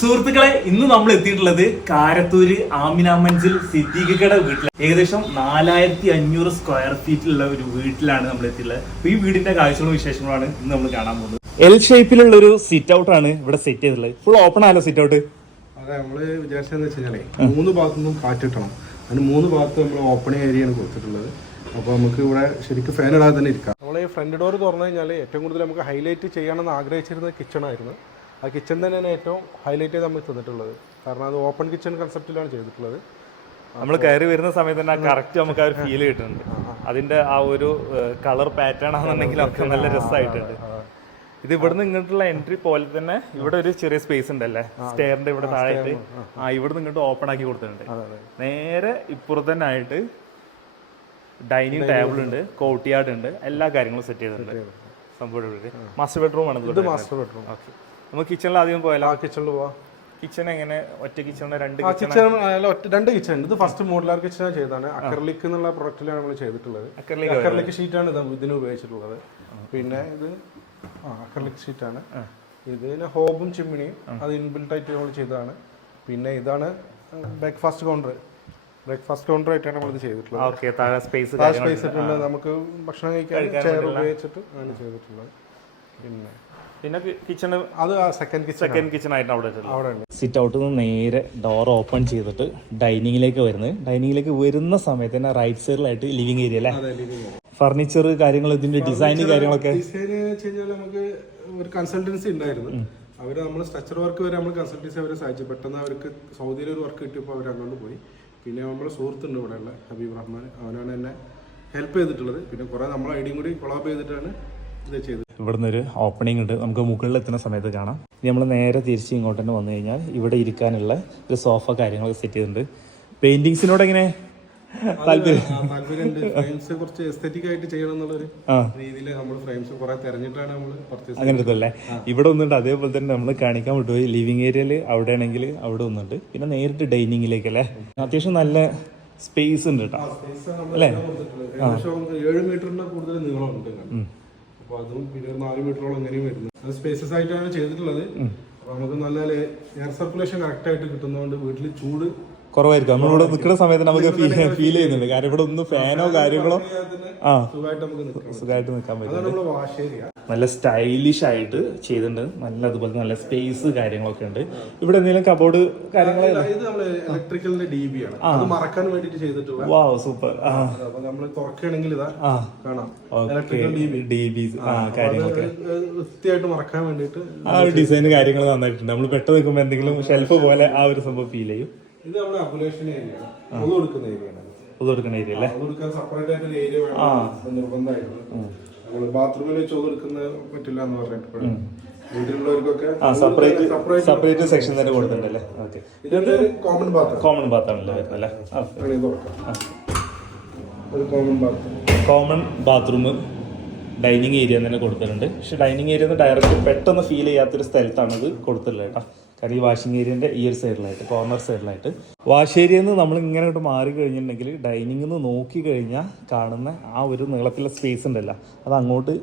സുഹൃത്തുക്കളെ ഇന്ന് നമ്മൾ എത്തിയിട്ടുള്ളത് കാരത്തൂര് ആമിന മഞ്ചിൽ സിദ്ദീഖയുടെ വീട്ടിൽ ഏകദേശം നാലായിരത്തി അഞ്ഞൂറ് സ്ക്വയർ ഫീറ്റിലുള്ള ഒരു വീട്ടിലാണ് നമ്മൾ എത്തിയിട്ടുള്ളത്. അപ്പൊ ഈ വീടിന്റെ കാഴ്ചകളും വിശേഷങ്ങളാണ് ഇന്ന് നമ്മൾ കാണാൻ പോകുന്നത്. എൽ ഷേപ്പിലുള്ള ഒരു സിറ്റ് ഔട്ട് ആണ് ഇവിടെ സെറ്റ് ചെയ്തിട്ടുള്ളത്. ഫുൾ ഓപ്പൺ ആണല്ലോ സിറ്റ് ഔട്ട് അതെ നമ്മൾ വിചാരിച്ചതെന്ന് വെച്ച് കഴിഞ്ഞാലേ മൂന്ന് ഭാഗത്തുനിന്നും കാറ്റ് കിട്ടണം. അതിന് മൂന്ന് ഭാഗത്ത് നമ്മൾ ഓപ്പൺ ഏരിയയാണ് കൊടുത്തിട്ടുള്ളത്. അപ്പോൾ നമുക്ക് ഇവിടെ ശരിക്കും ഫാൻ ഇടാതെ തന്നെ ഇരിക്കാം. നമ്മൾ ഈ ഫ്രണ്ട് ഡോർ തുറന്നു കഴിഞ്ഞാൽ ഏറ്റവും കൂടുതൽ നമുക്ക് ഹൈലൈറ്റ് ചെയ്യണമെന്ന് ആഗ്രഹിച്ചിരുന്നത് കിച്ചൺ ആയിരുന്നു. ആ കിച്ചൺ തന്നെയാണ് ഏറ്റവും ഹൈലൈറ്റ് ചെയ്ത് നമ്മൾ തന്നിട്ടുള്ളത്. കാരണം അത് ഓപ്പൺ കിച്ചൺ കൺസെപ്റ്റിലാണ് ചെയ്തിട്ടുള്ളത്. നമ്മൾ കയറി വരുന്ന സമയത്ത് തന്നെ കറക്റ്റ് നമുക്ക് ആ ഒരു ഫീൽ കിട്ടുന്നുണ്ട്. അതിന്റെ ആ ഒരു കളർ പാറ്റേൺ ആണെന്നുണ്ടെങ്കിൽ ഒക്കെ നല്ല രസമായിട്ടുണ്ട് ഇത് ഇവിടുന്ന് ഇങ്ങോട്ടുള്ള എൻട്രി പോലെ തന്നെ ഇവിടെ ഒരു ചെറിയ സ്പേസ് ഉണ്ടല്ലേ? സ്റ്റെയറിന്റെ ഇവിടെ താഴെയായിട്ട്. ആ ഇവിടുന്ന് ഇങ്ങോട്ട് ഓപ്പൺ ആക്കി കൊടുത്തിട്ടുണ്ട്. നേരെ ഇപ്പുറത്ത് തന്നെ ആയിട്ട് ഡൈനിങ് ടേബിൾ ഉണ്ട് കോട്ടിയാർഡ് ഉണ്ട് എല്ലാ കാര്യങ്ങളും സെറ്റ് ചെയ്തിട്ടുണ്ട്. സംഭവം മാസ്റ്റർ ബെഡ്റൂം ആണ് ഇത് മാസ്റ്റർ ബെഡ്റൂം ഓക്കെ നമുക്ക് കിച്ചണിൽ ആദ്യം പോയാലോ? ആ കിച്ചണിൽ പോവാം. കിച്ചൺ എങ്ങനെ? ഒറ്റ കിച്ചൺ രണ്ട് കിച്ചൺ രണ്ട് കിച്ചൺ ഉണ്ട്. ഇത് ഫസ്റ്റ് മോഡുലാർ കിച്ചൺ ചെയ്താണ് അക്കർലിക് എന്നുള്ള പ്രൊഡക്റ്റിലാണ് നമ്മൾ ചെയ്തിട്ടുള്ളത്. Acrylic അക്കർലിക് ഷീറ്റാണ് ഇത് ഇതിന് ഉപയോഗിച്ചിട്ടുള്ളത്. പിന്നെ ഇത് ആ അക്കർലിക് ഷീറ്റാണ് ഇതിന് ഹോബും ചിമ്മിണിയും അത് ഇൻബിൽട്ട് ആയിട്ട് നമ്മൾ ചെയ്തതാണ്. പിന്നെ ഇതാണ് ബ്രേക്ക്ഫാസ്റ്റ് കൗണ്ടർ ബ്രേക്ക്ഫാസ്റ്റ് കൗണ്ടർ ആയിട്ടാണ് നമ്മൾ ഇത് ചെയ്തിട്ടുള്ളത്. ഓക്കേ താഴെ സ്പേസ് സ്പേസ് നമുക്ക് ഭക്ഷണം കഴിക്കാൻ ചെയർ ഉപയോഗിച്ചിട്ട് ആണ് ചെയ്തിട്ടുള്ളത്. പിന്നെ പിന്നെ കിച്ചൺ അത് സെക്കൻഡ് കിച്ചൺ സെക്കൻഡ് കിച്ചൺ ആയിട്ട് അവിടെ അവിടെ ഉണ്ട്. സിറ്റ് ഔട്ടിൽ നിന്ന് നേരെ ഡോർ ഓപ്പൺ ചെയ്തിട്ട് ഡൈനിങ്ങിലേക്ക് വരുന്നത്. ഡൈനിങ്ങിലേക്ക് വരുന്ന സമയത്ത് തന്നെ റൈറ്റ് സൈഡിലായിട്ട് ലിവിങ് ഏരിയ അല്ലേ. ഫർണിച്ചർ കാര്യങ്ങൾ ഇതിന്റെ ഡിസൈൻ കാര്യങ്ങളൊക്കെ? ഡിസൈൻ നമുക്ക് ഒരു കൺസൾട്ടൻസി ഉണ്ടായിരുന്നു. അവർ നമ്മൾ സ്ട്രക്ചർ വർക്ക് വരെ നമ്മൾ കൺസൾട്ടൻസി അവരെ സഹായിച്ചു. പെട്ടെന്ന് അവർക്ക് സൗദിയിൽ ഒരു വർക്ക് കിട്ടിയപ്പോൾ അവർ അങ്ങോട്ട് പോയി. പിന്നെ നമ്മുടെ സുഹൃത്തുണ്ട് ഇവിടെയുള്ള ഹബീബ് റഹ്മാൻ. അവനാണ് എന്നെ ഹെൽപ്പ് ചെയ്തിട്ടുള്ളത്. പിന്നെ കുറേ നമ്മളെ ഐഡിയും കൂടി കൊളാബ് ചെയ്തിട്ടാണ് ഇവിടുന്ന് ഒരു ഓപ്പണിംഗ് ഉണ്ട്. നമുക്ക് മുകളിൽ എത്തുന്ന സമയത്ത് കാണാം. ഇനി നമ്മൾ നേരെ തിരിച്ച് ഇങ്ങോട്ട് തന്നെ വന്നു കഴിഞ്ഞാൽ ഇവിടെ ഇരിക്കാനുള്ള ഒരു സോഫ കാര്യങ്ങളൊക്കെ സെറ്റ് ചെയ്തിട്ടുണ്ട്. പെയിന്റിങ്സിനോട് എങ്ങനെ? താല്പര്യം. താല്പര്യമുണ്ട്. ഫ്രെയിംസ് കുറച്ച് എസ്തെറ്റിക് ആയിട്ട് ചെയ്യണം എന്നുള്ളൊരു ആ. രീതിയിൽ നമ്മൾ ഫ്രെയിംസ് കുറെ തെരഞ്ഞിട്ടാണ് നമ്മൾ പർച്ചേസ് അങ്ങനെ എടുത്തല്ലേ ഇവിടെ ഒന്നുണ്ട്. അതേപോലെ തന്നെ നമ്മൾ കാണിക്കാൻ വിട്ടുപോയി. ലിവിങ് ഏരിയയിൽ അവിടെ ആണെങ്കിൽ അവിടെ ഒന്നുണ്ട്. പിന്നെ നേരിട്ട് ഡൈനിങ്ങിലേക്ക് അല്ലേ അത്യാവശ്യം നല്ല സ്പേസ് ഉണ്ട് കേട്ടോ. അല്ലേ? ഏഴ് മീറ്ററിന്റെ കൂടുതൽ നീളമുണ്ട്. അപ്പൊ അതും പിന്നെ നാല് മീറ്ററോളം എങ്ങനെയും വരുന്നത് അത് സ്പേസസ് ആയിട്ടാണ് ചെയ്തിട്ടുള്ളത്. അപ്പൊ നമുക്ക് നല്ല എയർ സർക്കുലേഷൻ കറക്റ്റ് ആയിട്ട് കിട്ടുന്നതുകൊണ്ട് വീട്ടിൽ ചൂട് കുറവായിരിക്കും. നമ്മളിവിടെ നിൽക്കുന്ന സമയത്ത് നമുക്ക് ഫീൽ ചെയ്യുന്നുണ്ട്. കാരണം ഇവിടെ ഒന്നും ഫാനോ കാര്യങ്ങളോ? ആ. സുഖമായിട്ട് നമുക്ക് സുഖമായിട്ട് നിൽക്കാൻ പറ്റും. നല്ല സ്റ്റൈലിഷ് ആയിട്ട് ചെയ്തിട്ടുണ്ട്. നല്ല അതുപോലെ നല്ല സ്പേസ് കാര്യങ്ങളൊക്കെ ഉണ്ട്. ഇവിടെ എന്തെങ്കിലും കബോർഡ് കാര്യങ്ങൾ വാവ് സൂപ്പർ ആ. ഒരു ഡിസൈൻ കാര്യങ്ങൾ നന്നായിട്ടുണ്ട്. നമ്മൾ പെട്ടെന്ന് നിൽക്കുമ്പോൾ എന്തെങ്കിലും ഷെൽഫ് പോലെ ആ ഒരു സംഭവം ഫീൽ ചെയ്യും. ഇത് നമ്മുടെ അപ്പുലേഷൻ ഏരിയ കൊടുക്കുന്ന ഏരിയ കൊടുക്കുന്ന ഏരിയ അല്ലേ? കൊടുക്കാൻ സെപ്പറേറ്റ് ആയിട്ട് ഏരിയ നിർബന്ധമായിരുന്നു നമ്മൾ ബാത്റൂമിൽ വെച്ച് അത് പറ്റില്ല എന്ന് പറഞ്ഞിട്ട് സെപ്പറേറ്റ് സെക്ഷൻ തന്നെ കൊടുത്തിട്ടുണ്ടല്ലേ? ഓക്കെ ഇതിന്റെ കോമൺ ബാത്ത് കോമൺ ബാത്താണല്ലേ വരുന്നത് അല്ലേ ആ ഒരു common bathroom common bathroom dining area തന്നെ കൊടുത്തിട്ടുണ്ട്. പക്ഷെ ഡൈനിങ് ഏരിയ ഡയറക്റ്റ് പെട്ടെന്ന് ഫീൽ ചെയ്യാത്തൊരു സ്ഥലത്താണ് ഇത് കൊടുത്തിട്ടുള്ളത് കേട്ടോ. കാരണം ഈ വാഷിംഗ് ഏരിയന്റെ ഈ ഒരു സൈഡിലായിട്ട് കോർണർ സൈഡിലായിട്ട്. വാഷ് ഏരിയയിൽ നിന്ന് നമ്മൾ ഇങ്ങനെ ഇങ്ങോട്ട് മാറി കഴിഞ്ഞിട്ടുണ്ടെങ്കിൽ ഡൈനിങ്ങിൽ നിന്ന് നോക്കി കഴിഞ്ഞാൽ കാണുന്ന ആ ഒരു നീളത്തിലുള്ള സ്പേസ് ഉണ്ടല്ലോ. അത് അങ്ങോട്ട്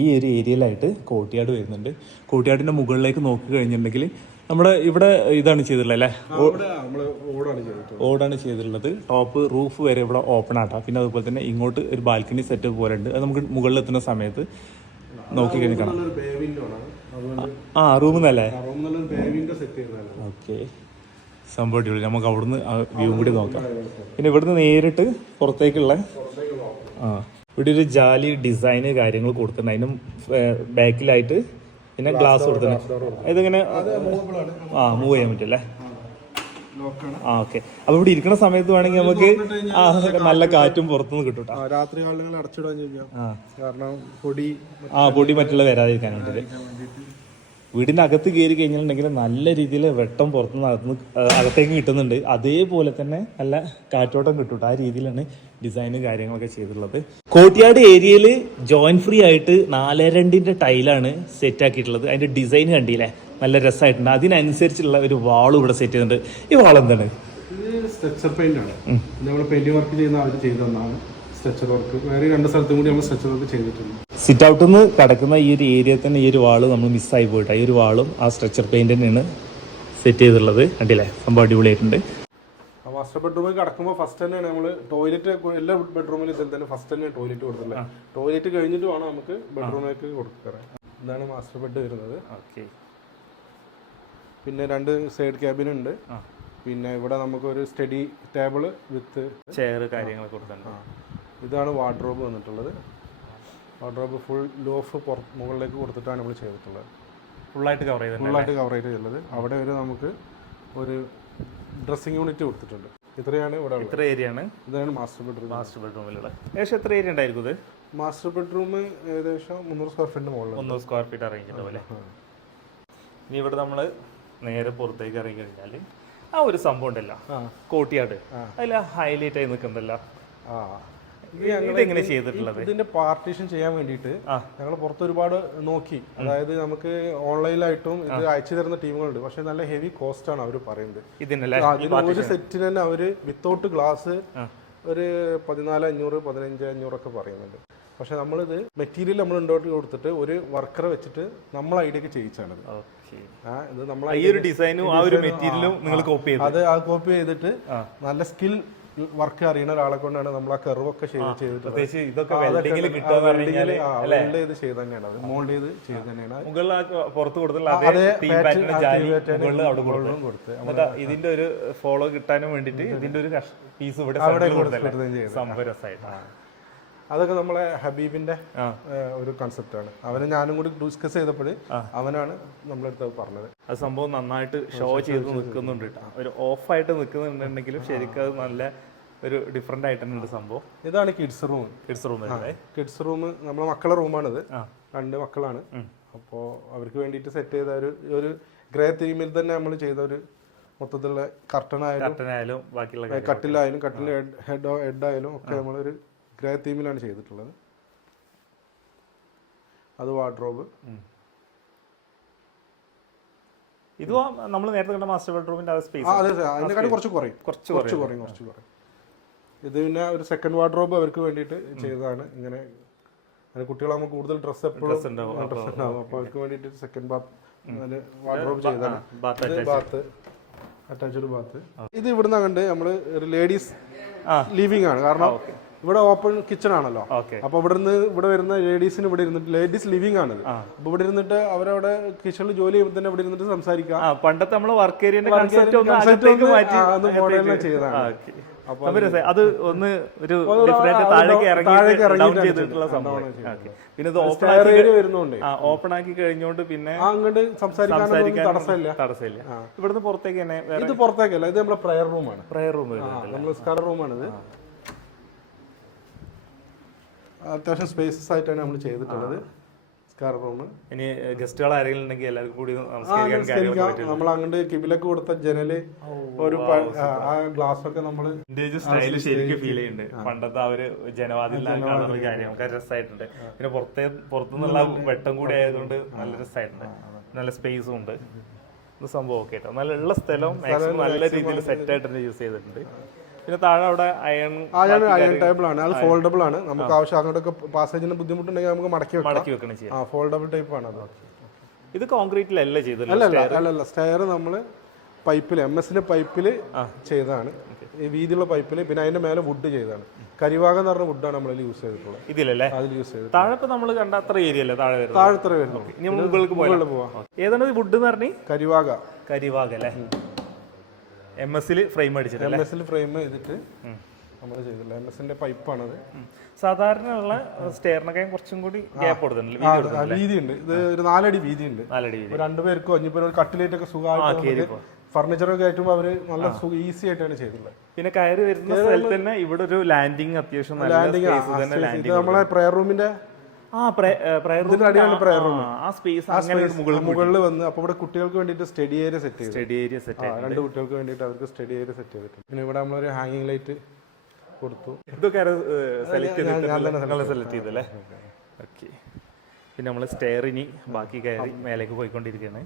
ഈ ഒരു ഏരിയയിലായിട്ട് കോട്ടിയാട് വരുന്നുണ്ട്. കോട്ടിയാടിന്റെ മുകളിലേക്ക് നോക്കി കഴിഞ്ഞിട്ടുണ്ടെങ്കിൽ നമ്മുടെ ഇവിടെ ഇതാണ് ചെയ്തിട്ടുള്ളത് അല്ലേ? ഓടാണ് ചെയ്തിട്ടുള്ളത്. ഓടാണ് ചെയ്തിട്ടുള്ളത്. ടോപ്പ് റൂഫ് വരെ ഇവിടെ ഓപ്പൺ ആട്ടാ. പിന്നെ അതുപോലെ തന്നെ ഇങ്ങോട്ട് ഒരു ബാൽക്കണി സെറ്റ് പോലെ ഉണ്ട്. അത് നമുക്ക് മുകളിലെത്തുന്ന സമയത്ത് നോക്കി കഴിഞ്ഞാൽ കാണാം നല്ലൊരു ബേ വിൻഡോ ആണ് അതുകൊണ്ട് ആ റൂമിൽ നിന്നല്ലേ ഓക്കെ. സംഭവം അടിപൊളി. നമുക്ക് അവിടുന്ന് വ്യൂ കൂടി നോക്കാം. പിന്നെ ഇവിടുന്ന് നേരിട്ട് പുറത്തേക്കുള്ള ആ ഇവിടെ ഒരു ജാലി ഡിസൈന് കാര്യങ്ങൾ കൊടുത്തിട്ടുണ്ട്. അതിനും ബാക്കിലായിട്ട് പിന്നെ ഗ്ലാസ് കൊടുത്തിട്ടുണ്ട്. ഇതിങ്ങനെ ആ മൂവ് ചെയ്യാൻ പറ്റില്ലേ? ആ ഓക്കെ. അപ്പൊ ഇവിടെ ഇരിക്കുന്ന സമയത്ത് വേണമെങ്കിൽ നമുക്ക് ആ നല്ല കാറ്റും പുറത്തുനിന്ന് കിട്ടും രാത്രി കാലങ്ങളിൽ അടച്ചിടാൻ കാരണം പൊടി ആ പൊടി മറ്റുള്ള വരാതിരിക്കാൻ വേണ്ടിയിട്ട്. വീടിന്റെ അകത്ത് കയറി കഴിഞ്ഞിട്ടുണ്ടെങ്കിൽ നല്ല രീതിയിൽ വെട്ടം പുറത്തുനിന്ന് അകത്തുനിന്ന് അകത്തേക്ക് കിട്ടുന്നുണ്ട്. അതേപോലെ തന്നെ നല്ല കാറ്റോട്ടം കിട്ടും ആ രീതിയിലാണ് ഡിസൈനും കാര്യങ്ങളൊക്കെ ചെയ്തിട്ടുള്ളത്. കോട്ടിയാട് ഏരിയയിൽ ജോയിൻ ഫ്രീ ആയിട്ട് നാല് രണ്ടിന്റെ ടൈലാണ് സെറ്റ് ആക്കിയിട്ടുള്ളത്. അതിന്റെ ഡിസൈൻ കണ്ടില്ലേ? നല്ല രസമായിട്ടുണ്ട്. അതിനനുസരിച്ചുള്ള ഒരു വാൾ ഇവിടെ സെറ്റ് ചെയ്തിട്ടുണ്ട്. ഈ വാൾ എന്താണ്? ഇത് സ്ട്രക്ചർ പെയിന്റ് ആണ്. നമ്മൾ പെയിന്റിംഗ് വർക്ക് ചെയ്യുന്ന ആൾ ചെയ്തതാണ് സ്ട്രക്ചർ വർക്ക് വേറെ രണ്ട് സ്ഥലത്തും കൂടി നമ്മൾ സ്ട്രക്ചർ വർക്ക് ചെയ്തിട്ടുണ്ട്. സിറ്റ് ഔട്ടിൽ നിന്ന് കിടക്കുന്ന ഈ ഒരു ഏരിയ തന്നെ ഈ ഒരു വാൾ നമ്മൾ മിസ്സായി പോയിട്ട്. ഈ ഒരു വാളും ആ സ്ട്രക്ചർ പെയിന്റ് തന്നെയാണ് സെറ്റ് ചെയ്തിട്ടുള്ളത്. കണ്ടില്ലേ? സംഭവം അടിപൊളിയായിട്ടുണ്ട്. മാസ്റ്റർ ബെഡ്റൂമിൽ കിടക്കുമ്പോൾ ഫസ്റ്റ് തന്നെയാണ് നമ്മൾ ടോയ്ലറ്റ് എല്ലാ ബെഡ്റൂമിലും ഇതിൽ തന്നെ ഫസ്റ്റ് തന്നെ ടോയ്ലറ്റ് കൊടുത്തിട്ടുള്ളത്. ടോയ്ലറ്റ് കഴിഞ്ഞിട്ട് വേണം നമുക്ക് ബെഡ്റൂമിലേക്ക് കൊടുക്കാൻ ഇതാണ് മാസ്റ്റർ ബെഡ് വരുന്നത്. ഓക്കെ. പിന്നെ രണ്ട് സൈഡ് ക്യാബിൻ ഉണ്ട്. പിന്നെ ഇവിടെ നമുക്ക് ഒരു സ്റ്റഡി ടേബിൾ വിത്ത് ചെയർ കാര്യങ്ങളൊക്കെ കൊടുത്തിട്ടുണ്ട്. ഇതാണ് വാർഡ്രോബ് വന്നിട്ടുള്ളത്. വാർഡ്രോബ് ഫുൾ ലോഫ് പുറ മുകളിലേക്ക് കൊടുത്തിട്ടാണ് നമ്മൾ ചെയ്തിട്ടുള്ളത്. ഫുള്ളായിട്ട് കവർ ചെയ്തിട്ടുണ്ട് ഫുള്ളായിട്ട് കവർ ചെയ്തിട്ടുള്ളത് അവിടെ ഒരു നമുക്ക് ഒരു ഡ്രസ്സിംഗ് യൂണിറ്റ് കൊടുത്തിട്ടുണ്ട്. ഇത്രയാണ് ഇവിടെ ഇത്ര ഏരിയ ആണ്. ഇതാണ് മാസ്റ്റർ ബെഡ്റൂം മാസ്റ്റർ ബെഡ്റൂമിലുള്ള ഏകദേശം എത്ര ഏരിയ ഉണ്ടായിരിക്കും ഇത്? മാസ്റ്റർ ബെഡ്റൂം ഏകദേശം മുന്നൂറ് സ്ക്വയർ ഫീറ്റ് മുകളിൽ മുന്നൂറ് സ്ക്വയർ ഫീറ്റ് ഇറങ്ങിയിട്ട് പോലെ ഇനി ഇവിടെ നമ്മൾ നേരെ പുറത്തേക്ക് ഇറങ്ങി കഴിഞ്ഞാൽ ആ ഒരു സംഭവം ഉണ്ടല്ലോ. കോട്ടിയാട്. അതിൽ ഹൈലൈറ്റ് ആയി നിൽക്കുന്നുണ്ടല്ലോ ആ. ഇതെങ്ങനെ ചെയ്തിട്ടുള്ളത്? ഇതിന്റെ പാർട്ടീഷൻ ചെയ്യാൻ വേണ്ടിയിട്ട് ഞങ്ങൾ പുറത്ത് ഒരുപാട് നോക്കി. അതായത് നമുക്ക് ഓൺലൈനിലായിട്ടും ഇത് അയച്ചു തരുന്ന ടീമുകളുണ്ട്. പക്ഷെ നല്ല ഹെവി കോസ്റ്റ് ആണ് അവർ പറയുന്നത്. ഒരു സെറ്റിന് തന്നെ അവർ വിത്തൗട്ട് ഗ്ലാസ് ഒരു പതിനാല് അഞ്ഞൂറ് പതിനഞ്ച് അഞ്ഞൂറൊക്കെ പറയുന്നുണ്ട്. പക്ഷെ നമ്മളിത് മെറ്റീരിയൽ നമ്മൾ ഉണ്ടോട്ട് കൊടുത്തിട്ട് ഒരു വർക്കറെ വെച്ചിട്ട് നമ്മൾ ഐഡിയക്ക് ചെയ്യിച്ചാണിത്. ഇത് നമ്മൾ ഈ ഒരു ഡിസൈനും ആ ഒരു മെറ്റീരിയലും നിങ്ങൾ കോപ്പി ചെയ്തു. അത് ആ കോപ്പി ചെയ്തിട്ട് നല്ല സ്കിൽ വർക്ക് അറിയുന്ന ഒരാളെ കൊണ്ടാണ് നമ്മൾ ആ കർവൊക്കെ ചെയ്ത് ചെയ്തിട്ട് ഇതൊക്കെ ചെയ്ത് ചെയ്ത് തന്നെയാണ്. അത് മോൾഡ് ചെയ്ത് ചെയ്ത് തന്നെയാണ്. പുറത്ത് കൊടുത്തുള്ള ഇതിന്റെ ഒരു ഫോളോ കിട്ടാനും വേണ്ടിയിട്ട് ഇതിന്റെ ഒരു പീസ് ഇവിടെ അവിടെ അതൊക്കെ നമ്മളെ ഹബീബിന്റെ ഒരു കൺസെപ്റ്റ് ആണ്. അവനെ ഞാനും കൂടി ഡിസ്കസ് ചെയ്തപ്പോൾ അവനാണ് നമ്മളെടുത്ത് പറഞ്ഞത്. അത് സംഭവം നന്നായിട്ട് ഷോ ചെയ്ത് നിൽക്കുന്നുണ്ട് ഒരു ഓഫായിട്ട് നിൽക്കുന്നുണ്ടെങ്കിലും ശരിക്കും അത് നല്ല ഒരു ഡിഫറെന്റ് ആയിട്ട് തന്നെ ഉണ്ട് സംഭവം. ഇതാണ് kids room kids room kids room നമ്മളെ മക്കളുടെ റൂമാണിത്. രണ്ട് മക്കളാണ്. അപ്പോൾ അവർക്ക് വേണ്ടിയിട്ട് സെറ്റ് ചെയ്ത ഒരു ഒരു ഗ്രേ തീമിൽ തന്നെ നമ്മൾ ചെയ്ത ഒരു മൊത്തത്തിലുള്ള കർട്ടൺ ആയാലും കാര്യം കട്ടിലായാലും കട്ടിൽ ഹെഡ് ഹെഡ് ആയാലും ഒക്കെ നമ്മളൊരു ഗ്രേ തീമിലാണ് ചെയ്തിട്ടുള്ളത്. അത് വാർഡ്രോബ്. ഇതും നമ്മൾ നേരത്തെ കണ്ട മാസ്റ്റർ ബെഡ്റൂമിന്റെ ആ സ്പേസ് അതെ അതെ. അതിനെക്കാട്ടും കുറച്ച് കുറയും. കുറച്ച് കുറച്ച് കുറയും. കുറച്ച് കുറയും. ഇത് പിന്നെ ഒരു സെക്കൻഡ് വാർഡ്രോബ് അവർക്ക് വേണ്ടിയിട്ട് ചെയ്തതാണ്. ഇങ്ങനെ കുട്ടികളാകുമ്പോൾ കൂടുതൽ ഡ്രസ്സ് എപ്പോഴും ഡ്രസ്സ് ഉണ്ടാവും. അപ്പോൾ അവർക്ക് വേണ്ടിയിട്ട് സെക്കൻഡ് ബാത്ത് വാർഡ്രോബ് ചെയ്തതാണ്. ബാത്ത് അറ്റാച്ച്ഡ് ബാത്ത് ഇത് ഇവിടുന്ന് കണ്ട് നമ്മൾ ഒരു ലേഡീസ് ആ. ലിവിംഗ് ആണ്. കാരണം ഇവിടെ ഓപ്പൺ കിച്ചൺ ആണല്ലോ. അപ്പൊ ഇവിടെ നിന്ന് ഇവിടെ വരുന്ന ലേഡീസിന് ഇവിടെ ഇരുന്നിട്ട് ലേഡീസ് ലിവിംഗ് ആണ്. അപ്പൊ ഇവിടെ ഇരുന്നിട്ട് അവരവിടെ കിച്ചണിൽ ജോലി ചെയ്യുമ്പോൾ തന്നെ ഇവിടെ ഇരുന്നിട്ട് സംസാരിക്കാം. പണ്ടത്തെ നമ്മൾ വർക്ക് ഏരിയന്റെ model ചെയ്തതാണ്. അത് ഒന്ന് ഒരു താഴേക്ക് ഇറങ്ങി സംഭവം. പിന്നെ ഇത് ഓപ്പൺ ആക്കി ഏരിയ വരുന്നുണ്ട്. ഓപ്പൺ ആക്കി കഴിഞ്ഞോണ്ട് പിന്നെ അങ്ങോട്ട് സംസാരിക്കാൻ തടസ്സമില്ല. തടസ്സമില്ല. ഇവിടുന്ന് പുറത്തേക്ക് തന്നെ ഇത് പുറത്തേക്കല്ല ഇത് നമ്മുടെ പ്രയർ റൂമാണ് പ്രയർ റൂം നമ്മൾ സ്കാർ റൂമാണിത് അത്യാവശ്യം സ്പേസസ് ആയിട്ടാണ് നമ്മൾ ചെയ്തിട്ടുള്ളത്. സ്കാർ റൂം ഇനി ഗസ്റ്റുകൾ ആരെങ്കിലും ഉണ്ടെങ്കിൽ എല്ലാവർക്കും കൂടി നമസ്കരിക്കാൻ നമ്മൾ അങ്ങോട്ട് കിബിലൊക്കെ കൊടുത്ത ജനൽ ഒരു ആ, ഗ്ലാസ് ഒക്കെ നമ്മൾ സ്റ്റൈൽ ശരിക്കും ഫീൽ ചെയ്യുന്നുണ്ട്. പണ്ടത്തെ ആ ഒരു ജനവാദിലാണ് കാര്യം. നമുക്ക് രസമായിട്ടുണ്ട് പിന്നെ പുറത്തെ പുറത്തുനിന്നുള്ള വെട്ടം കൂടി ആയതുകൊണ്ട് നല്ല രസമായിട്ടുണ്ട് നല്ല സ്പേസും ഉണ്ട്. സംഭവം ഒക്കെ കേട്ടോ. നല്ല ഉള്ള സ്ഥലം മാക്സിമം നല്ല രീതിയിൽ സെറ്റ് ആയിട്ട് യൂസ് ചെയ്തിട്ടുണ്ട്. പിന്നെ താഴെ അവിടെ അയൺ അയൺ ടേബിൾ ആണ്. അത് ഫോൾഡബിൾ ആണ്. നമുക്ക് ആവശ്യം അങ്ങോട്ടൊക്കെ പാസേജിന് ബുദ്ധിമുട്ടുണ്ടെങ്കിൽ നമുക്ക് മടക്കി മടക്കി വെക്കണം ചെയ്യാം. ആ ഫോൾഡബിൾ ടൈപ്പ് ആണ് അത്. ഇത് കോൺക്രീറ്റിലല്ല ചെയ്തല്ലോ അല്ലല്ല അല്ലല്ല. സ്റ്റെയർ നമ്മൾ പൈപ്പിൽ എം എസിന്റെ പൈപ്പിൽ ചെയ്തതാണ്. ഈ വീതിയുള്ള പൈപ്പിൽ പിന്നെ അതിന്റെ മേലെ വുഡ് ചെയ്തതാണ്. കരിവാക എന്ന് പറഞ്ഞ വുഡാണ് നമ്മൾ യൂസ് ചെയ്തിട്ടുള്ളത്. ഇതിലല്ലേ? അതിൽ യൂസ് ചെയ്തത് താഴെ ഇപ്പൊ നമ്മൾ കണ്ട അത്ര ഏരിയ അല്ലേ? താഴെ വരുന്നത്? താഴത്ര വരുന്നു ഇനി മുകളിലേക്ക് പോവാം. ഏതാണ് വുഡ് എന്ന് പറഞ്ഞു? കരിവാക. കരിവാഗ അല്ലേ? എം എസിൽ ഫ്രെയിം അടിച്ചിട്ടല്ലേ എം എസിൽ ഫ്രെയിം ചെയ്തിട്ട് നമ്മൾ ചെയ്തില്ല എം എസിന്റെ പൈപ്പാണത് സാധാരണ ഉള്ള സ്റ്റെയറിനൊക്കെ കുറച്ചും കൂടി ഗ്യാപ്പ് കൊടുത്തിട്ടുണ്ട് വീതി ഉണ്ട് ഇത് ഒരു നാലടി വീതി. ഉണ്ട് നാലടി രണ്ടുപേർക്കോ ഇനിയിപ്പോ ഒരു കട്ടിലേറ്റൊക്കെ സുഖമായിട്ട് ഫർണിച്ചറൊക്കെ ആയിട്ടും അവർ നല്ല ഈസി ആയിട്ടാണ് ചെയ്തിട്ടുള്ളത്. പിന്നെ കയറി വരുന്ന സ്ഥലത്ത് തന്നെ ഇവിടെ ഒരു ലാൻഡിങ് അത്യാവശ്യം ലാൻഡിങ് നമ്മളെ പ്രയർ റൂമിന്റെ ആ സ്പേസ് മുകളിൽ വന്ന് അപ്പൊ ഇവിടെ കുട്ടികൾക്ക് വേണ്ടിയിട്ട് സ്റ്റഡി ഏരിയ സെറ്റ് ചെയ്തു സ്റ്റഡി ഏരിയ സെറ്റ് രണ്ട് കുട്ടികൾക്ക് വേണ്ടിയിട്ട് അവർക്ക് സ്റ്റഡി ഏരിയ സെറ്റ് ചെയ്തിട്ടുണ്ട്. പിന്നെ ഇവിടെ നമ്മളൊരു ഹാങ്ങിങ് ലൈറ്റ് കൊടുത്തു. ഇതൊക്കെ സെലക്ട് സെലക്ട് ചെയ്തല്ലേ? ഓക്കെ. പിന്നെ നമ്മൾ സ്റ്റെയറിനി ബാക്കി കയറി മേലേക്ക് പോയിക്കൊണ്ടിരിക്കുകയാണ്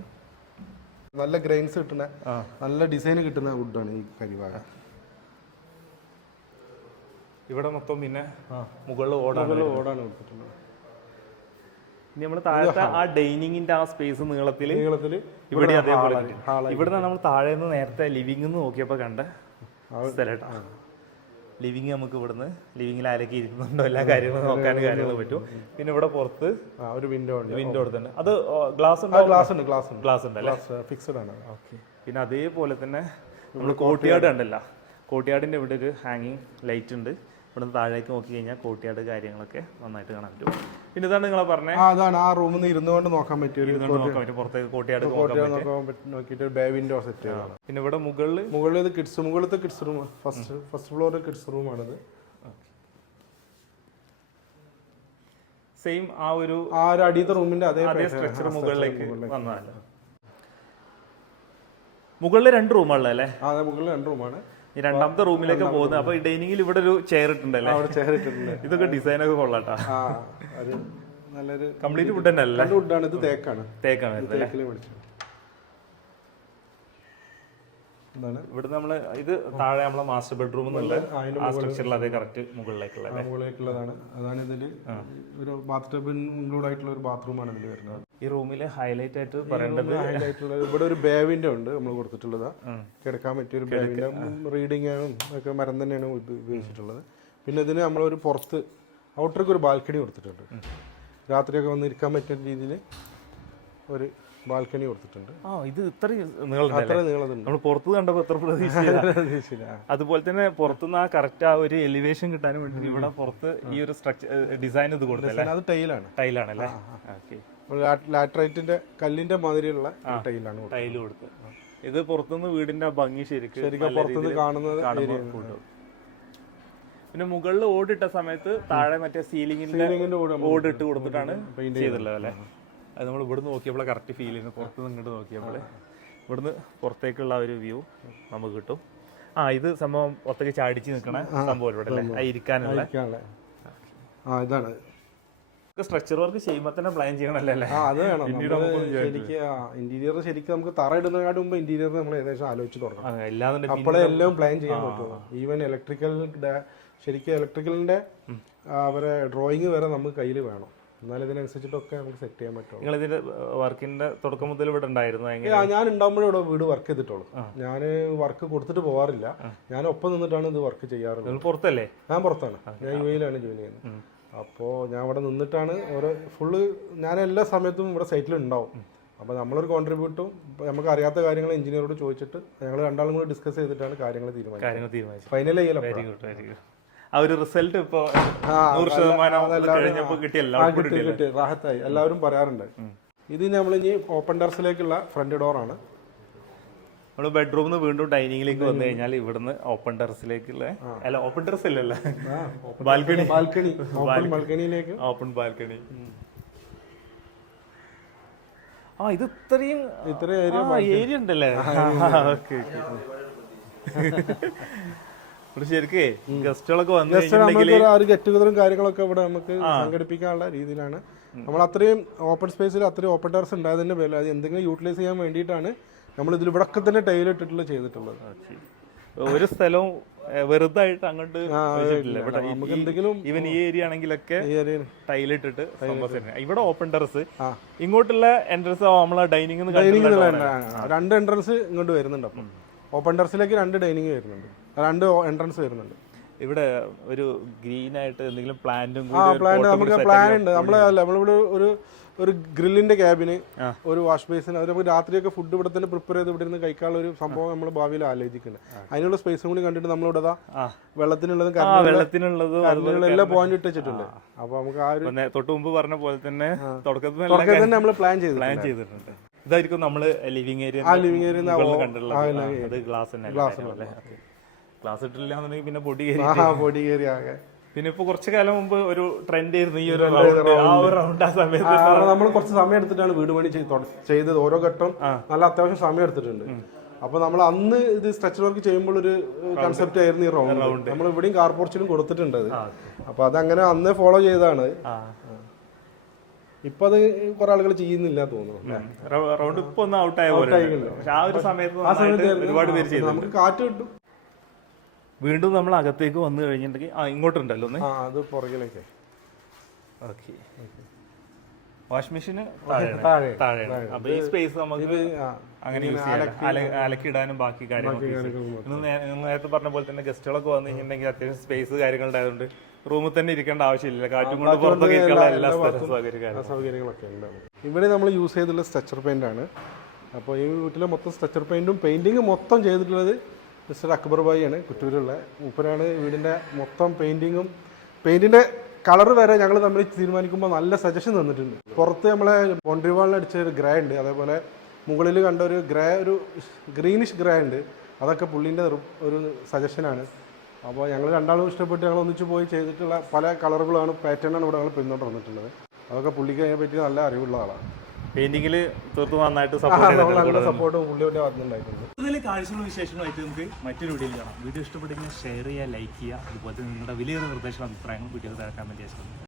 നല്ല ഗ്രെയിൻസ് കിട്ടുന്ന നല്ല ഡിസൈൻ കിട്ടുന്ന വുഡാണ് ഈ കരിവാക. ഇവിടെ മൊത്തം പിന്നെ മുകളിൽ ഓടാണ് ഓടാണ് കൊടുത്തിട്ടുള്ളത്. ഇനി നമ്മൾ താഴത്തെ ആ ഡൈനിങ്ങിന്റെ ആ സ്പേസ് നീളത്തിൽ നീളത്തിൽ ഇവിടെ അതേപോലെ ഇവിടെ നമ്മൾ താഴെ നിന്ന് നേരത്തെ ലിവിംഗ് നോക്കിയപ്പോ നോക്കിയപ്പോൾ കണ്ട സ്ഥലം. ലിവിങ് നമുക്ക് ഇവിടുന്ന് ലിവിങ്ങിൽ ആരൊക്കെ ഇരിക്കുന്നുണ്ടോ എല്ലാ കാര്യങ്ങളും നോക്കാൻ കാര്യങ്ങൾ പറ്റും. പിന്നെ ഇവിടെ പുറത്ത് ഒരു വിൻഡോ ഉണ്ട്. വിൻഡോ അത് ഗ്ലാസ് ഉണ്ട്? ഗ്ലാസ് ഉണ്ട് ഗ്ലാസ് ഉണ്ട്. ഗ്ലാസ് ഉണ്ടല്ലേ ഗ്ലാസ് ഫിക്സഡ് ആണ്. ഓക്കെ പിന്നെ അതേപോലെ തന്നെ നമ്മൾ കോട്ടിയാട് ഉണ്ടല്ലോ കോട്ടിയാടിന്റെ ഇവിടെ ഒരു ഹാങ്ങിങ് ലൈറ്റ് ഉണ്ട്. ഇവിടെ നിന്ന് താഴേക്ക് നോക്കി കഴിഞ്ഞാൽ കോട്ടിയാട് കാര്യങ്ങളൊക്കെ നന്നായിട്ട് കാണാൻ പറ്റും. പിന്നെ ഇതാണ് നിങ്ങളെ പറഞ്ഞത് ആ അതാണ് ആ റൂമിൽ നിന്ന് ഇരുന്നുകൊണ്ട് നോക്കാൻ ഇരുന്നുകൊണ്ട് നോക്കാൻ പറ്റും പുറത്തേക്ക് കോട്ടിയാട് നോക്കാൻ പറ്റും നോക്കിയിട്ട് ബേ വിൻഡോ സെറ്റ് പിന്നെ ഇവിടെ മുകളിൽ മുകളിൽ ഇത് കിഡ്സ് മുകളിലത്തെ കിഡ്സ് റൂം ഫസ്റ്റ് ഫസ്റ്റ് ഫ്ലോറിൽ കിഡ്സ് റൂമാണിത് സെയിം ആ ഒരു ആ ഒരു അടിയത്തെ റൂമിന്റെ അതേ അതേ സ്ട്രക്ചർ മുകളിലേക്ക് വന്നതല്ല മുകളിൽ രണ്ട് റൂമാണല്ലേ അതെ മുകളിൽ രണ്ട് റൂമാണ് ഈ രണ്ടാമത്തെ റൂമിലേക്ക് പോകുന്നത്. അപ്പൊ ഡൈനിങ്ങിൽ ഇവിടെ ഒരു ചെയർ ഇട്ടുണ്ടല്ലേ ചെയർ ഇട്ടിട്ടുണ്ട്. ഇതൊക്കെ ഡിസൈൻ ഒക്കെ കൊള്ളാട്ടാ. നല്ലൊരു കംപ്ലീറ്റ് വുഡ് തന്നെ അല്ലേ? വുഡാണ് ഇത് തേക്കാണ്. തേക്കാണ് എന്താണ്? ഇവിടെ നമ്മൾ ഇത് താഴെ നമ്മളെ മാസ്റ്റർ ബെഡ്റൂം എന്നുള്ള ആ, സ്ട്രക്ചറിൽ അതേ കറക്റ്റ് മുകളിലേക്കുള്ള മുകളിലേക്കുള്ളതാണ്. അതാണ് ഇതിൽ ഒരു ബാത്ത് ടബ് ഇൻക്ലൂഡ് ആയിട്ടുള്ള ഒരു ബാത്റൂമാണ് ഇതിൽ വരുന്നത്. ഈ റൂമിൽ ഹൈലൈറ്റ് ആയിട്ട് പറയേണ്ടത് ഹൈലൈറ്റ് ഇവിടെ ഒരു ബേവിന്റെ ഉണ്ട് നമ്മൾ കൊടുത്തിട്ടുള്ളത്. കിടക്കാൻ പറ്റിയ ഒരു ബേവിന്റെ റീഡിംഗ് ഒക്കെ മരം തന്നെയാണ് ഉപയോഗിച്ചിട്ടുള്ളത്. പിന്നെ ഇതിന് നമ്മളൊരു പുറത്ത് ഔട്ടർക്ക് ഒരു ബാൽക്കണി കൊടുത്തിട്ടുണ്ട്. രാത്രിയൊക്കെ വന്ന് ഇരിക്കാൻ പറ്റുന്ന രീതിയിൽ ഒരു ബാൽക്കണി കൊടുത്തിട്ടുണ്ട്. ആ ഇത് നീളതുണ്ട് നമ്മൾ പുറത്ത് കണ്ടപ്പോൾ എത്ര പ്രതീക്ഷിച്ചില്ല. അതുപോലെ തന്നെ പുറത്തുനിന്ന് ആ കറക്റ്റ് ആ ഒരു എലിവേഷൻ കിട്ടാനും വേണ്ടി ഇവിടെ പുറത്ത് ഈ ഒരു സ്ട്രക്ചർ ഡിസൈൻ ഇത് കൊടുത്തല്ലേ? അത് ടൈലാണ് അല്ലേ ഓക്കെ ലാറ്ററൈറ്റിന്റെ കല്ലിന്റെ മാതിരിയുള്ള ടൈലാണ്. ടൈൽ കൊടുത്ത്. ഇത് പുറത്തുനിന്ന് വീടിന്റെ ഭംഗി ശരിക്കും ശരിക്കും പുറത്തുനിന്ന് കാണുന്നത്. പിന്നെ മുകളിൽ ഓടിട്ട സമയത്ത് താഴെ മറ്റേ സീലിംഗിന്റെ ഓടിട്ട് കൊടുത്തിട്ടാണ് ചെയ്തിട്ടുള്ളത് അല്ലേ? അത് നമ്മൾ ഇവിടുന്ന് നോക്കിയപ്പോൾ കറക്റ്റ് ഫീൽ ചെയ്യുന്നു പുറത്തുനിന്ന് ഇങ്ങോട്ട് നോക്കിയപ്പോൾ ഇവിടുന്ന് പുറത്തേക്കുള്ള ഒരു വ്യൂ നമുക്ക് കിട്ടും. ആ ഇത് സംഭവം ഒത്തക്ക് ചാടിച്ച് നിൽക്കണ സംഭവം ഇവിടെ അല്ലേ? ഇരിക്കാനുള്ള. ആ ഇതാണ്. സ്ട്രക്ചർ വർക്ക് ചെയ്യുമ്പോൾ തന്നെ പ്ലാൻ ചെയ്യണല്ലേ അല്ലേ? ആ അത് വേണം. ശരിക്ക് ഇന്റീരിയർ ശരിക്കും നമുക്ക് തറ ഇടുന്നതിനാട് മുമ്പ് ഇന്റീരിയർ നമ്മൾ ഏകദേശം ആലോചിച്ച് തുടങ്ങണം. അപ്പോഴേ എല്ലാം പ്ലാൻ ചെയ്യാൻ പറ്റുള്ളൂ. ഈവൻ ഇലക്ട്രിക്കൽ ശരിക്കും ഇലക്ട്രിക്കലിന്റെ അവരെ ഡ്രോയിങ് വരെ നമുക്ക് കയ്യിൽ വേണം. എന്നാൽ ഇതിനനുസരിച്ചിട്ടൊക്കെ നമുക്ക് സെറ്റ് ചെയ്യാൻ പറ്റും നിങ്ങൾ ഇതിന്റെ വർക്കിന്റെ തുടക്കം മുതൽ ഇവിടെ ഉണ്ടായിരുന്നു ഞാൻ ഉണ്ടാകുമ്പോഴേ ഇവിടെ വീട് വർക്ക് ചെയ്തിട്ടുള്ളൂ. ഞാൻ വർക്ക് കൊടുത്തിട്ട് പോകാറില്ല ഞാൻ ഒപ്പം നിന്നിട്ടാണ് ഇത് വർക്ക് ചെയ്യാറുള്ളത്. പുറത്തല്ലേ? ഞാൻ പുറത്താണ്. ഞാൻ യു എയിലാണ് ജോലി ചെയ്യുന്നത്. അപ്പോൾ ഞാൻ ഇവിടെ നിന്നിട്ടാണ് ഓരോ ഫുള്ള് ഞാൻ എല്ലാ സമയത്തും ഇവിടെ സൈറ്റിൽ ഉണ്ടാവും അപ്പോൾ നമ്മളൊരു കോൺട്രിബ്യൂട്ടും നമുക്ക് അറിയാത്ത കാര്യങ്ങൾ എഞ്ചിനീയറോട് ചോദിച്ചിട്ട് ഞങ്ങൾ രണ്ടാളും കൂടി ഡിസ്കസ് ചെയ്തിട്ടാണ് കാര്യങ്ങൾ തീരുമാനിച്ചത്. ഫൈനൽ ചെയ്യലോ ആ ഒരു റിസൾട്ട് ഇപ്പൊ നൂറ് ശതമാനം കഴിഞ്ഞപ്പോ കിട്ടിയല്ലോ കിട്ടി കിട്ടി റാഹത്തായി. എല്ലാവരും പറയാറുണ്ട്. ഇത് നമ്മളിനി ഇനി ഓപ്പൺ ടെറസിലേക്കുള്ള ഫ്രണ്ട് ഡോറാണ് നമ്മൾ ബെഡ്റൂമിൽ നിന്ന് വീണ്ടും ഡൈനിങ്ങിലേക്ക് വന്നു കഴിഞ്ഞാൽ ഇവിടുന്ന് ഓപ്പൺ ടെറസിലേക്കുള്ള അല്ല ഓപ്പൺ ടെറസ് ഇല്ലല്ല. ബാൽക്കണി ബാൽക്കണി ബാൽക്കണിയിലേക്ക് ഓപ്പൺ ബാൽക്കണി ആ ഇത് ഇത്രയും ഇത്രയും ഏരിയ ഉണ്ടല്ലേ? ഓക്കെ ഇവിടെ ശരിക്കേ ഗസ്റ്റുകളൊക്കെ വന്നു കഴിഞ്ഞിട്ടുണ്ടെങ്കിൽ നമുക്ക് ഒരു ഗെറ്റ് ടുഗതറും കാര്യങ്ങളൊക്കെ ഇവിടെ നമുക്ക് സംഘടിപ്പിക്കാനുള്ള രീതിയിലാണ്. നമ്മൾ അത്രയും ഓപ്പൺ സ്പേസിൽ അത്രയും ഓപ്പൺ ടെറസ് ഉണ്ടായതിന്റെ പേരിൽ അത് എന്തെങ്കിലും യൂട്ടിലൈസ് ചെയ്യാൻ വേണ്ടിയിട്ടാണ് നമ്മൾ ഇതിൽ ഇവിടെ തന്നെ ടൈൽ ഇട്ടിട്ടുള്ള ചെയ്തിട്ടുള്ളത് ഒരു സ്ഥലവും വെറുതായിട്ട് വെറുതെ ആയിട്ട് അങ്ങോട്ട് നമുക്ക് എന്തെങ്കിലും ഈവൻ ഈ ഏരിയ ആണെങ്കിലൊക്കെ ടൈലിട്ടിട്ട്. ഇവിടെ ഓപ്പൺ ടെറസ് ഇങ്ങോട്ടുള്ള എൻട്രൻസ് നമ്മളെ ഡൈനിങ് രണ്ട് എൻട്രൻസ് ഇങ്ങോട്ട് വരുന്നുണ്ട് അപ്പം. ഓപ്പൺ ടെറസിലേക്ക് രണ്ട് ഡൈനിങ് വരുന്നുണ്ട്. രണ്ട് എൻട്രൻസ് വരുന്നുണ്ട്. ഇവിടെ ഒരു ഗ്രീൻ ആയിട്ട് എന്തെങ്കിലും പ്ലാന്റും പ്ലാൻ നമുക്ക് പ്ലാൻ ഉണ്ട്. നമ്മളെ നമ്മളിവിടെ ഒരു ഒരു ഗ്രില്ലിന്റെ ക്യാബിന് ഒരു വാഷ് ബേസിന് അത് നമുക്ക് രാത്രിയൊക്കെ ഫുഡ് ഇവിടെ തന്നെ പ്രിപ്പയർ ചെയ്ത് ഇവിടെ നിന്ന് കഴിക്കാനുള്ള ഒരു സംഭവം നമ്മൾ ഭാവിയിൽ ആലോചിക്കുന്നുണ്ട്. അതിനുള്ള സ്പേസും കൂടി കണ്ടിട്ട് നമ്മളിവിടെ. വെള്ളത്തിനുള്ളതും വെള്ളത്തിനുള്ളതും എല്ലാ പോയിന്റ് ഇട്ട് വെച്ചിട്ടുണ്ട്. അപ്പൊ നമുക്ക് ആ ഒരു തൊട്ട് മുമ്പ് പറഞ്ഞ പോലെ തന്നെ തുടക്കത്തിൽ തുടക്കത്തിൽ തന്നെ നമ്മൾ പ്ലാൻ ചെയ്തു പ്ലാൻ ചെയ്തിട്ടുണ്ട്. ഇതായിരിക്കും നമ്മൾ ലിവിംഗ് ഏരിയ ആ ലിവിംഗ് ഏരിയ ഗ്ലാസ് ഗ്ലാസ് ഇട്ടില്ല പിന്നെ പൊടി പൊടി കയറി ആകെ. പിന്നെ ഇപ്പൊ കുറച്ചു കാലം മുമ്പ് ഒരു ട്രെൻഡ് ആയിരുന്നു ഈ ഒരു റൗണ്ട് ആ ഒരു റൗണ്ട് ആ സമയത്ത്. നമ്മൾ കുറച്ച് സമയം എടുത്തിട്ടാണ് വീട് പണി ചെയ്തത്. ഓരോ ഘട്ടം നല്ല അത്യാവശ്യം സമയം എടുത്തിട്ടുണ്ട്. അപ്പൊ നമ്മൾ അന്ന് ഇത് സ്ട്രക്ചർ വർക്ക് ചെയ്യുമ്പോൾ ഒരു കൺസെപ്റ്റ് ആയിരുന്നു ഈ റൗണ്ട് നമ്മൾ ഇവിടെയും കാർ പോർച്ചിലും കൊടുത്തിട്ടുണ്ട് അത്. അപ്പൊ അതങ്ങനെ അന്ന് ഫോളോ ചെയ്തതാണ്. ഇപ്പൊ അത് കുറെ ആളുകൾ ചെയ്യുന്നില്ല തോന്നുന്നു. റൗണ്ട് ഇപ്പൊ ഒന്ന് ഔട്ട് ആയ പോലെ ആ ഒരു സമയത്ത് ഒരുപാട് പേര് നമുക്ക് കാറ്റ് കിട്ടും. വീണ്ടും നമ്മൾ അകത്തേക്ക് വന്നു കഴിഞ്ഞിട്ടുണ്ടെങ്കിൽ ആ ഇങ്ങോട്ടുണ്ടല്ലോ ഒന്ന്. ആ അത് പുറകിലേക്ക്. ഓക്കെ. വാഷിംഗ് മെഷീന് താഴെ. താഴെയാണ്. അപ്പൊ ഈ സ്പേസ് നമുക്ക് അങ്ങനെ യൂസ് ചെയ്യാം. അലക്കിടാനും ബാക്കി കാര്യങ്ങളൊക്കെ നിങ്ങൾ നേരത്തെ പറഞ്ഞ പോലെ തന്നെ ഗസ്റ്റുകളൊക്കെ വന്നു കഴിഞ്ഞിട്ടുണ്ടെങ്കിൽ അത്യാവശ്യം സ്പേസ് കാര്യങ്ങളുണ്ടായതുകൊണ്ട് റൂമിൽ തന്നെ ഇരിക്കേണ്ട ആവശ്യമില്ല. കാറ്റും കൊണ്ട് പുറത്തൊക്കെ ഇരിക്കാനുള്ള എല്ലാ സൗകര്യങ്ങളൊക്കെ ഉണ്ട്. ഇവിടെ നമ്മൾ യൂസ് ചെയ്തിട്ടുള്ള സ്ട്രക്ചർ പെയിന്റ് ആണ്. അപ്പോൾ ഈ വീട്ടിലെ മൊത്തം സ്ട്രക്ചർ പെയിന്റും പെയിന്റിങ് മൊത്തം ചെയ്തിട്ടുള്ളത് മിസ്റ്റർ അക്ബർ ഭായിയാണ് കുറ്റൂരുള്ള. മൂപ്പരാണ് വീടിന്റെ മൊത്തം പെയിന്റിങ്ങും പെയിന്റിന്റെ കളർ വരെ ഞങ്ങൾ തമ്മിൽ തീരുമാനിക്കുമ്പോൾ നല്ല സജഷൻ തന്നിട്ടുണ്ട്. പുറത്ത് നമ്മളെ ബൗണ്ടറി വാളിൽ അടിച്ച ഒരു ഗ്രേ ഉണ്ട്. അതേപോലെ മുകളിൽ കണ്ട ഒരു ഗ്രേ ഒരു ഗ്രീനിഷ് ഗ്രേ ഉണ്ട്. അതൊക്കെ പുള്ളിന്റെ ഒരു സജഷനാണ് അപ്പോൾ ഞങ്ങൾ രണ്ടാളും ഇഷ്ടപ്പെട്ട് ഞങ്ങൾ ഒന്നിച്ച് പോയി ചെയ്തിട്ടുള്ള പല കളറുകളാണ് പാറ്റേണാണ് ഇവിടെ ഞങ്ങൾ പിന്തുടർന്നിട്ടുള്ളത് അതൊക്കെ പുള്ളിക്ക് അതിനെ പറ്റി നല്ല അറിവുള്ള ആളാണ്. പെയിന്റിങ്ങിൽ തീർത്ത് നന്നായിട്ട് സപ്പോർട്ട് കൂടുതൽ കാഴ്ചകളും വിശേഷങ്ങളായിട്ട് നമുക്ക് മറ്റൊരു വീഡിയോയിൽ കാണാം. വീഡിയോ ഇഷ്ടപ്പെട്ടെങ്കിൽ ഷെയർ ചെയ്യുക ലൈക്ക് ചെയ്യുക. അതുപോലെ നിങ്ങളുടെ വലിയൊരു നിർദ്ദേശങ്ങളും അഭിപ്രായങ്ങളും വീഡിയോ താഴെ വേണ്ടി ചെയ്യുക